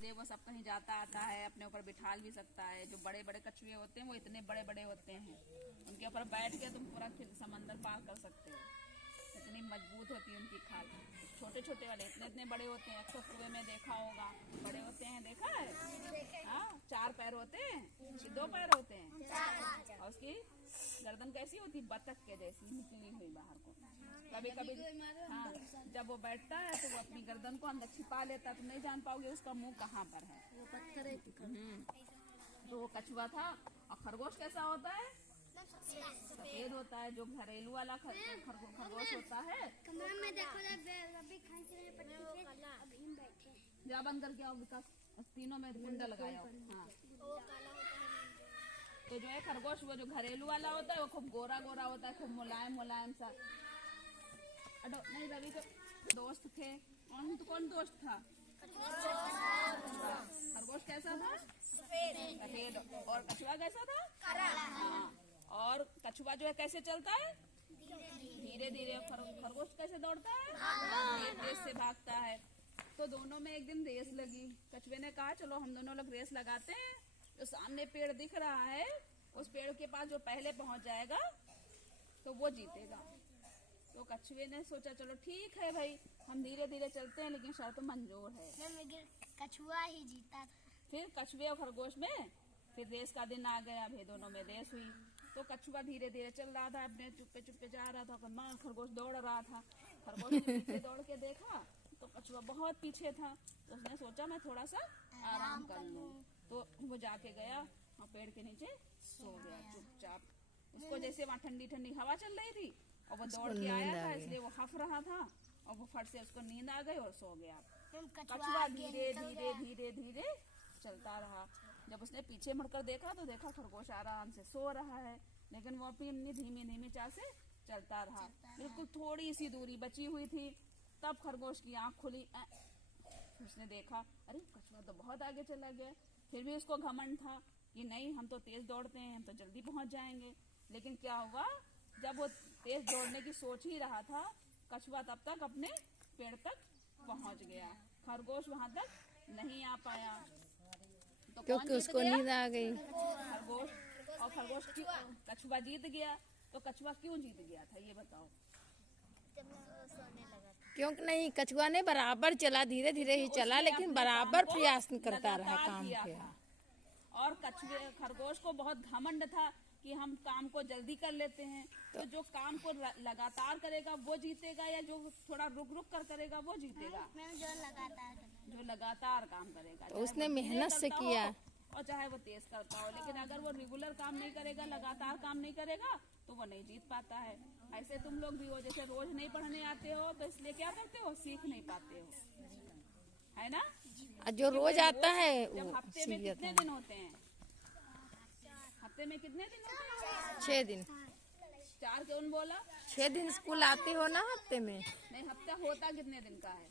इसलिए वो सब कहीं जाता आता है, अपने ऊपर बिठाल भी सकता है। जो बड़े बड़े कछुए होते हैं वो इतने बड़े बड़े होते हैं, उनके ऊपर बैठ के तुम पूरा समंदर पार कर सकते हो, इतनी मजबूत होती है उनकी खाल। छोटे छोटे वाले इतने इतने बड़े होते हैं, अक्सर कुएं में देखा होगा, बड़े होते हैं, देखा है? हाँ, 4 पैर होते हैं कि 2 पैर होते हैं, और उसकी गर्दन कैसी होती, बतख के जैसी निकली हुई बाहर को। कभी कभी हाँ, जब वो बैठता है तो वो अपनी गर्दन को अंदर छिपा लेता है, तुम नहीं जान पाओगे उसका मुंह कहाँ पर है। तो वो कछुआ था। और खरगोश कैसा होता है? सफेद होता है। जो घरेलू वाला खरगोश होता है, जा बंद करके आओ विकास, तीनों में कुंडा लगाया। हाँ, तो जो है खरगोश, वो जो घरेलू वाला होता है वो खूब गोरा गोरा होता है, खूब मुलायम मुलायम सा। नहीं, रवि के दोस्त थे। कौन दोस्त था? खरगोश कैसा था? सफेद। और कछुआ कैसा था? हाँ, और कछुआ जो है कैसे चलता है? धीरे धीरे। खरगोश कैसे दौड़ता है? तेज से भागता है। तो दोनों में एक दिन रेस लगी। कछुए ने कहा चलो हम दोनों लोग रेस लगाते हैं, जो सामने पेड़ दिख रहा है उस पेड़ के पास जो पहले पहुंच जाएगा तो वो जीतेगा। तो कछुए ने सोचा चलो ठीक है भाई, हम धीरे धीरे चलते हैं, लेकिन शर्त मंजूर है। कछुआ ही जीता। फिर कछुए और खरगोश में फिर रेस का दिन आ गया, फिर दोनों में रेस हुई। तो कछुआ धीरे धीरे चल रहा था, अपने चुप्पे चुप्पे जा रहा था, मां खरगोश दौड़ रहा था। खरगोश ने पीछे दौड़ के देखा तो कछुआ बहुत पीछे था, तो उसने सोचा मैं थोड़ा सा आराम कर लूं। तो वो जाके गया और पेड़ के नीचे सो गया चुपचाप। उसको जैसे वहाँ ठंडी ठंडी हवा चल रही थी और वो दौड़ के आया था, इसलिए वो हफ रहा था और वो फट से उसको नींद आ गई और सो गया। कछुआ धीरे धीरे धीरे धीरे चलता रहा। जब उसने पीछे मुड़कर देखा तो देखा खरगोश आराम से सो रहा है, लेकिन वो अपनी धीमी धीमी चाल से चलता रहा। बिल्कुल थोड़ी सी दूरी बची हुई थी, तब खरगोश की आंख खुली। उसने देखा अरे कछुआ तो बहुत आगे चला गया। फिर भी उसको घमंड था कि नहीं, हम तो तेज दौड़ते हैं, हम तो जल्दी पहुंच जाएंगे। लेकिन क्या हुआ, जब वो तेज दौड़ने की सोच ही रहा था, कछुआ तब तक अपने पेड़ तक पहुंच गया। खरगोश वहां तक नहीं आ पाया। तो क्योंकि उसको नींद आ गई। खरगोश। और खरगोश क्यों? कछुआ जीत गया। तो कछुआ क्यों जीत गया था ये बताओ? क्योंकि नहीं, कछुआ ने बराबर चला, धीरे धीरे ही चला, लेकिन बराबर प्रयास करता रहा काम किया। और खरगोश को बहुत घमंड था कि हम काम को जल्दी कर लेते हैं। तो जो काम को लगातार करेगा वो जीतेगा, या जो थोड़ा रुक रुक कर करेगा वो जीतेगा? जो लगातार काम करेगा। तो उसने मेहनत से किया और चाहे वो तेज करता हो, लेकिन अगर वो रेगुलर काम नहीं करेगा, लगातार काम नहीं करेगा, तो वो नहीं जीत पाता है। ऐसे तुम लोग भी हो, जैसे रोज नहीं पढ़ने आते हो तो इसलिए क्या करते हो, सीख नहीं पाते हो, है ना? जो रोज आता है जब हफ्ते में कितने दिन होते हैं? हफ्ते में कितने दिन होते हैं? 6 दिन। 4 क्यों बोला? 6 दिन स्कूल आते हो ना हफ्ते में? नहीं, हफ्ता होता कितने दिन का है?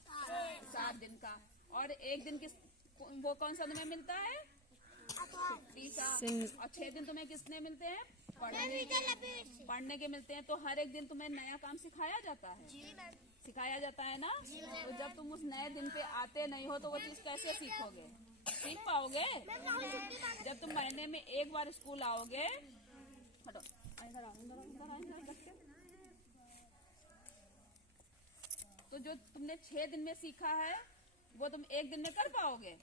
7 दिन का। और एक दिन किस, वो कौन सा तुम्हें मिलता है? छुट्टी का। और 6 दिन तुम्हें किसने मिलते हैं? पढ़ने के मिलते हैं। तो हर एक दिन तुम्हें नया काम सिखाया जाता है, सिखाया जाता है ना? तो जब तुम उस नए दिन पे आते नहीं हो तो वो चीज कैसे सीखोगे, सीख पाओगे? जब तुम महीने में एक बार स्कूल आओगे, हटो तो जो तुमने 6 दिन में सीखा है वो तुम एक दिन में कर पाओगे?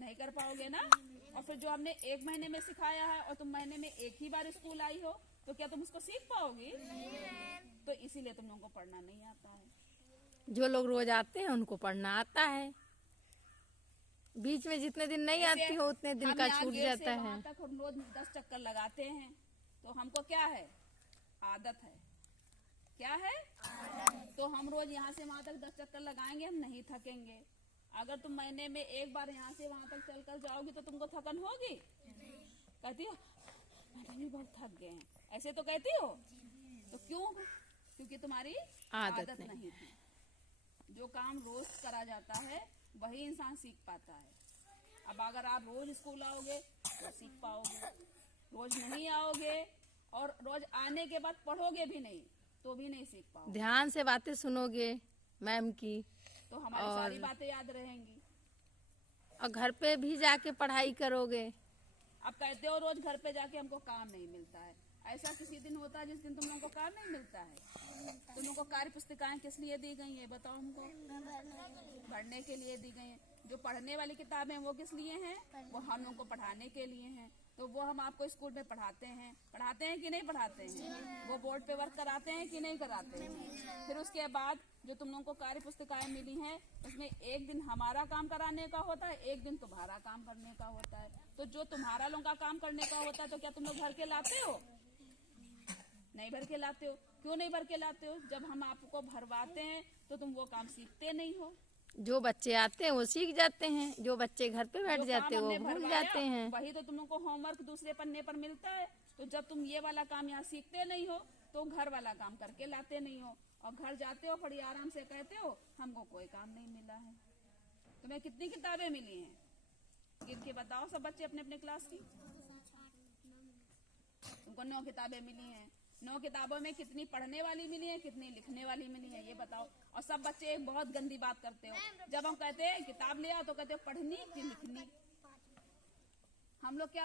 नहीं कर पाओगे ना। और फिर जो हमने 1 महीने में सिखाया है और तुम महीने में एक ही बार स्कूल आई हो, तो क्या तुम उसको सीख पाओगी? तो इसीलिए तुम लोगों को पढ़ना नहीं आता है। जो लोग रोज आते हैं उनको पढ़ना आता है, बीच में जितने दिन नहीं आती हो उतने दिन का छूट जाता है। वहाँ तक हम रोज 10 चक्कर लगाते हैं, तो हमको क्या है, आदत है। क्या है? तो हम रोज यहाँ से वहाँ तक 10 चक्कर लगाएंगे, हम नहीं थकेंगे। अगर तुम महीने में एक बार यहाँ से वहाँ तक चलकर जाओगी तो तुमको थकन होगी? कहती हो मैडम भी बहुत थक गए हैं, ऐसे तो कहती हो। तो क्यों? क्योंकि तुम्हारी आदत नहीं थी। जो काम रोज करा जाता है वही इंसान सीख पाता है। अब अगर आप रोज स्कूल आओगे तो सीख पाओगे, रोज नहीं आओगे और रोज आने के बाद पढ़ोगे भी नहीं तो भी नहीं सीख पाओगे। ध्यान से बातें सुनोगे मैम की तो हमारी सारी बातें याद रहेंगी। और घर पे भी जाके पढ़ाई करोगे। अब कहते हो रोज घर पे जाके हमको काम नहीं मिलता है, ऐसा किसी दिन होता है जिस दिन तुम लोगों को काम नहीं मिलता है? तुम लोगों को कार्य पुस्तिकाएं किस लिए दी गई है बताओ हमको? पढ़ने के लिए दी गई हैं। जो पढ़ने वाली किताबें वो किस लिए हैं? वो हम लोगों को पढ़ाने के लिए हैं। तो वो हम आपको स्कूल में पढ़ाते हैं कि नहीं पढ़ाते हैं? वो बोर्ड पे वर्क कराते हैं कि नहीं कराते हैं? फिर उसके बाद जो तुम लोगों को कार्य पुस्तिकाएं मिली हैं उसमें एक दिन हमारा काम कराने का होता है, एक दिन तुम्हारा काम करने का होता है। तो जो तुम्हारा लोगों का काम करने का होता है तो क्या तुम लोग भर के लाते हो? नहीं भर के लाते हो। क्यों नहीं भर के लाते हो? जब हम आपको भरवाते हैं तो तुम वो काम सीखते नहीं हो। जो बच्चे आते हैं वो सीख जाते हैं, जो बच्चे घर पे बैठ जाते हैं वो भूल जाते हैं। वही तो तुम लोग को होमवर्क दूसरे पन्ने पर मिलता है। तो जब तुम ये वाला काम यहाँ सीखते नहीं हो तो घर वाला काम करके लाते नहीं हो, और घर जाते हो बड़ी आराम से कहते हो हमको कोई काम नहीं मिला है। तुम्हें कितनी किताबें मिली हैं? गिन के बताओ सब बच्चे अपने अपने क्लास की। तुमको 9 किताबें मिली हैं। 9 किताबों में कितनी पढ़ने वाली मिली है, कितनी लिखने वाली मिली है, ये बताओ। और सब बच्चे एक बहुत गंदी बात करते हो, जब हम कहते हैं किताब ले आओ तो कहते हो पढ़नी कि लिखनी। हम लोग क्या